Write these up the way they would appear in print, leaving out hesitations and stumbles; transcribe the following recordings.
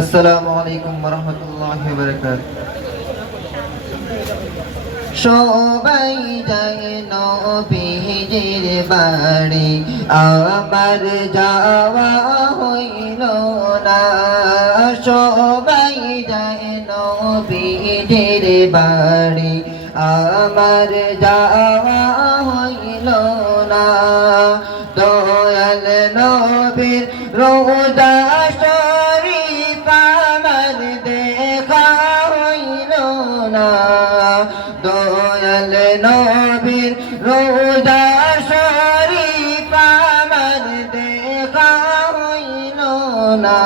আসসালামু আলাইকুম ওয়া রাহমাতুল্লাহি ওয়া বারাকাতুহু। সবাই যায় নবীজির বাড়ি, আমার যাওয়া হইল না। সবাই যায় নবীজির বাড়ি, আমার যাওয়া হইল না। দয়াল নবীর রোজা শরীফ আমার দেখা হইল না। দয়াল নবীর রোজা শরীফ আমার দেখা হইল না।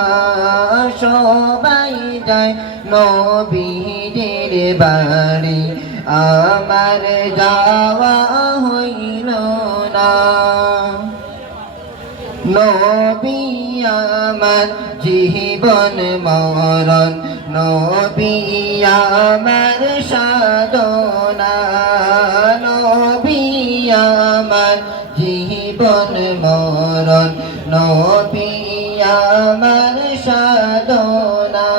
সবাই যায় নবীজির বাড়ি, আমার যাওয়া হইল না। নবী আমার জীবন মরণ, নবী আমার সাধনা। নবী আমার জীবন মরণ, নবী আমার সাধনা।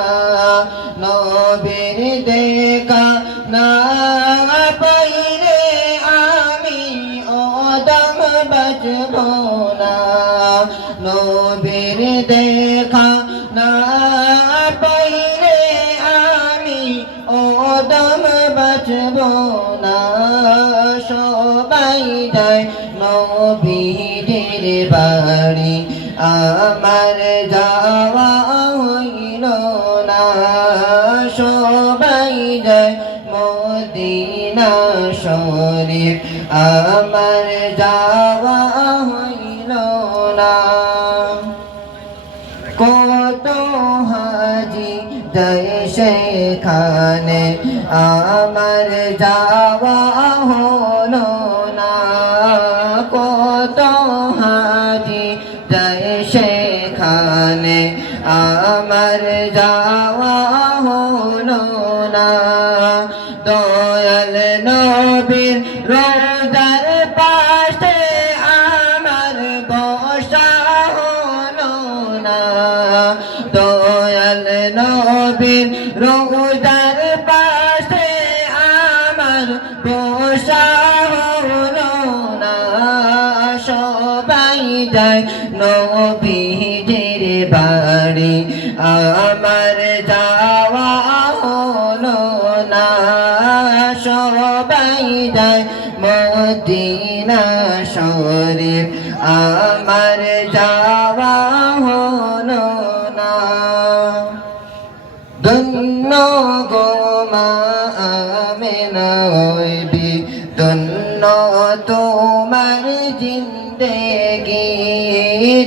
নবীর দেখা না পাইলে আমি ওদম বাঁচব না। নবীর দেখা না পাইলে আমি ওদম বাঁচব না। সবাই যায় নবীজির বাড়ি, আমার যাওয়া হইল না। সবাই যায় মদিনা শরীফ, আমার যাওয়া হইল না। কত হাজি যায় সেখানে, আমার যাওয়া হলো না। কত হাজি যায় সেখানে, আমার যাওয়া হলো না। দয়াল নবীর রোজার পাশে আমার বসা হলো না। দয়াল নবীর রোজার পাশে আমার বসা হলো না। সবাই যায় নবীজির বাড়ি, আমার যাওয়া হলো না। সবাই যায় মদিনা শরীফ, আমার যাওয়া হলো না। ধন্য গো মা আমেনা হইবি, ধন্য তোমার জিন্দেগি।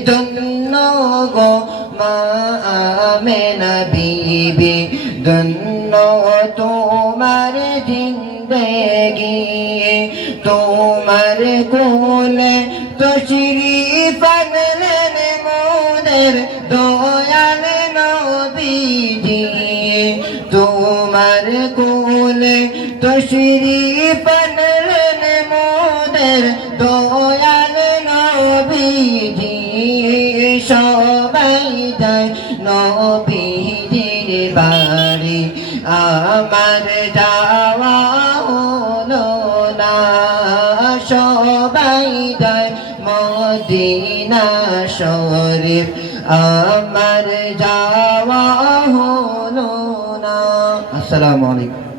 ধন্য গো মা আমেনা বিবি, ধন্য তোমার জিন্দেগি। তোমার কোলে তশরিফ আনলেন মোদের দয়াল নবীজি। তোমার কোলে তশরিফ আনলেন মোদের দয়াল নবীজি। সবাই যায় নবীজির বাড়ি, আমার যাওয়া হলো না। সবাই যায় মদিনা শরীফ, আমার যাওয়া হলো না। আসসালামু আলাইকুম।